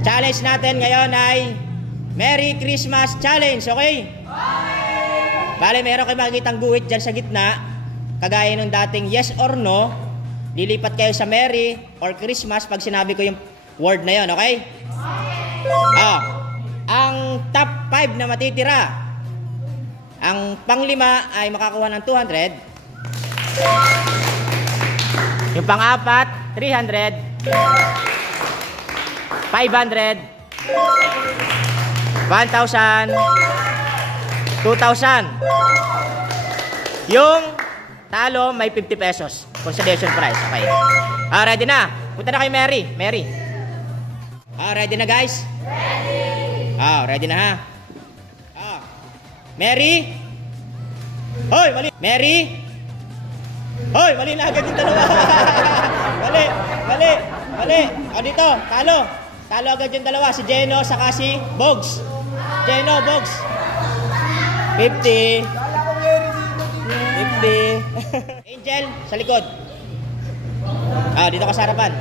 Challenge natin ngayon ay Merry Christmas Challenge, okay? Bale, meron kayo makikitang guhit dyan sa gitna. Kagaya nung dating yes or no. Lilipat kayo sa Merry or Christmas pag sinabi ko yung word na yon, okay? Ang top 5 na matitira, ang panglima ay makakuha ng 200. Yung pang-apat, 300. 500. 1,000. 2,000. Yung talo may 50 pesos. Consolation prize. Okay. Ready na. Punta na kay Mary. Mary. Ready na guys? Ready. Ready na ha. Mary. Hoy, mali. Mary. Hoy, mali na agad yung dalawa. Mali. Mali. Mali. Dito. Talo. Talo agad yung dalawa. Si Jeno saka si Bogs. Jeno, Bogs. 50. 50. Angel, sa likod. Dito ka sa harapan.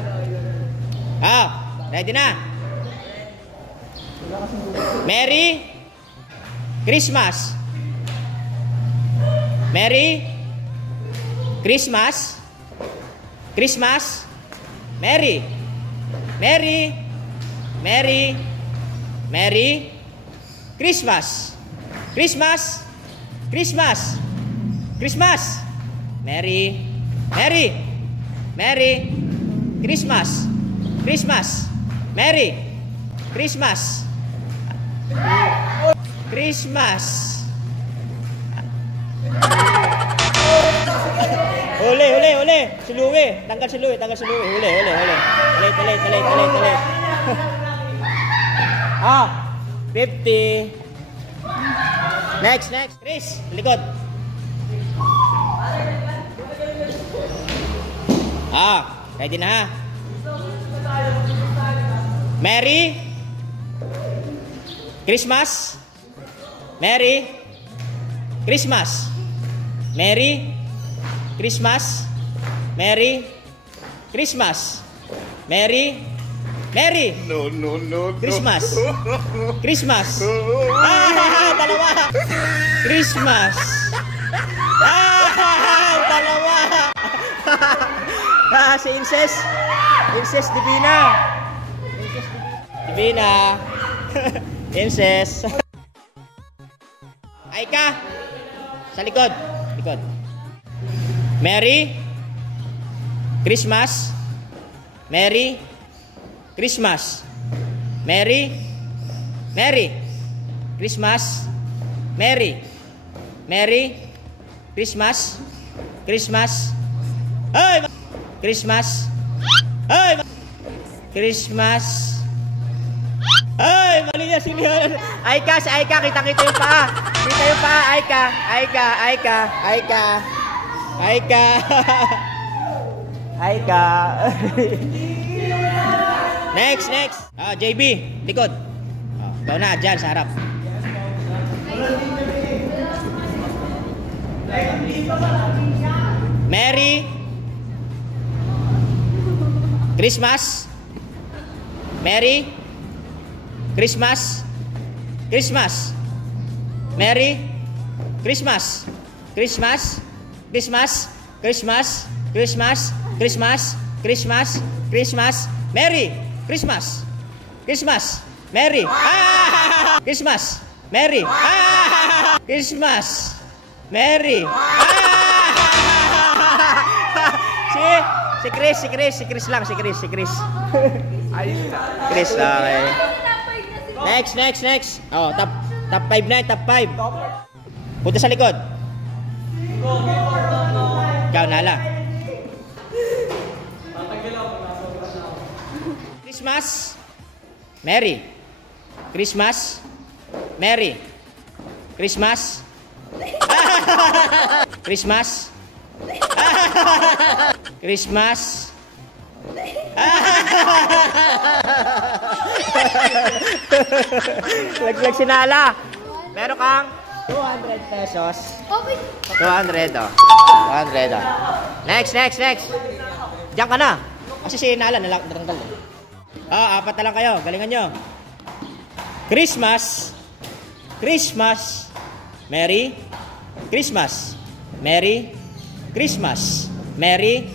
Ready na. Merry Christmas. Merry Christmas. Christmas. Merry. Merry. Merry. Merry Christmas. Christmas. Christmas. Christmas. Merry. Merry. Merry Christmas. Christmas. Merry Christmas. Christmas. Uli, uli, uli. Si Louie. Tanggal si Louie, tanggal si Louie. Uli, uli, uli. Talit, talit, talit, talit, talit. 50. Next, next. Chris, likod. Ready na ha. Merry Christmas. Merry Christmas. Merry Christmas. Merry Christmas. Merry. Merry. No, no, no, no. Christmas. Christmas. Dalawa. Christmas. Dalawa. Si Incest. Incest Divina. Divina. Incest. Aika. Sa likod. Likod. Merry Christmas. Merry Christmas. Merry. Merry Christmas. Merry. Merry Christmas. Christmas. Hey! Christmas. Hey! Christmas. Hey! Mali na sila. Aika, si Aika. Kita-kita yung paa. Kita yung paa. Aika. Aika. Aika. Aika. Aika. Aika. Next, next. JB, likod. Ikaw na, dyan, sa harap. Merry Christmas. Merry Christmas. Christmas. Merry Christmas. Christmas. Christmas. Christmas. Christmas. Christmas. Christmas. Christmas. Merry Christmas. Christmas. Merry. Christmas. Merry. Christmas. Merry. Si Chris, si Chris, si Chris lang, si Chris, si Chris. Chris, okay. Next, next, next. Top 5 na, top 5. Punta sa likod. Ikaw na lang. Christmas. Merry. Christmas. Merry. Christmas. Christmas. Christmas. Laglag sinala. Meron kang 200 pesos. 200 200 Next, next, next. Diyan ka na. Kasi si Nala natanggal. Apat na lang kayo. Galingan nyo. Christmas. Christmas. Merry Christmas. Merry Christmas. Merry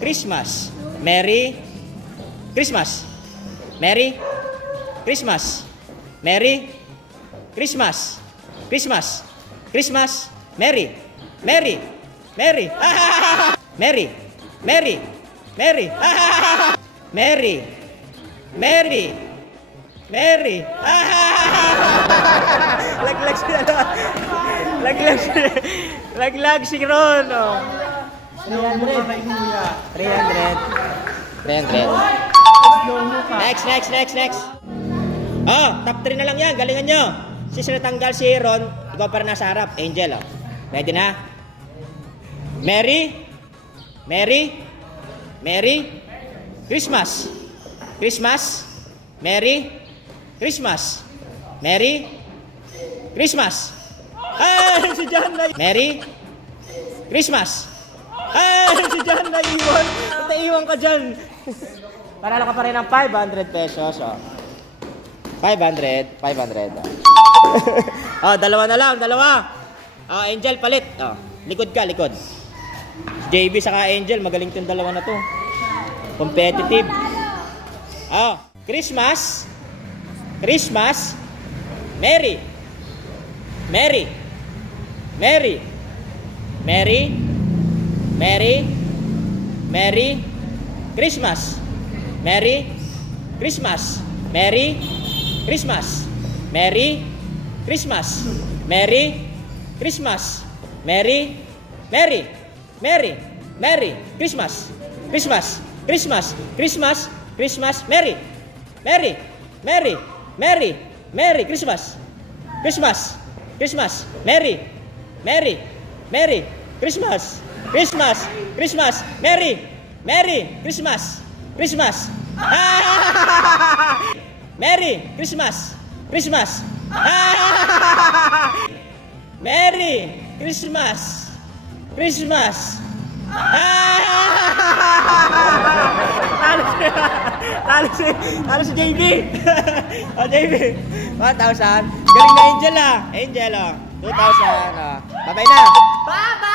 Christmas. Merry Christmas. Merry Christmas. Merry Christmas. Christmas. Christmas. Merry. Merry. Merry. Merry. Merry. Merry. Merry. Merry. Merry. Laglag si ano. Laglag si Ron. 300. 300. Next. Top 3 na lang yan. Galingan nyo. Si natanggal si Ron. Ikaw para nasa harap. Angel, Ready na? Merry. Merry. Merry Christmas. Christmas. Merry Christmas. Merry Christmas. Si John na. Merry Christmas. Si John na iwan. Iwan ka dyan. Panalo ka pa rin ng 500 pesos. 500. Dalawa na lang. Angel, palit. Likod ka, likod. JB saka Angel, magaling tong dalawa na to. Competitive. Christmas. Christmas. Merry. Merry. Merry. Merry. Merry. Merry Christmas. Merry Christmas. Merry Christmas. Merry Christmas. Merry Christmas. Merry. Merry. Merry. Merry Christmas. Christmas. Christmas. Christmas. Christmas. Merry. Merry. Merry. Merry. Merry Christmas. Christmas. Christmas. Merry. Merry. Merry Christmas. Christmas. Christmas. Merry. Merry Christmas. Christmas. Merry Christmas. Christmas. Merry Christmas. Christmas. Talo si JB. JB. 1,000. Galing na Angel. Angel, 2,000. Babay na. Bye-bye!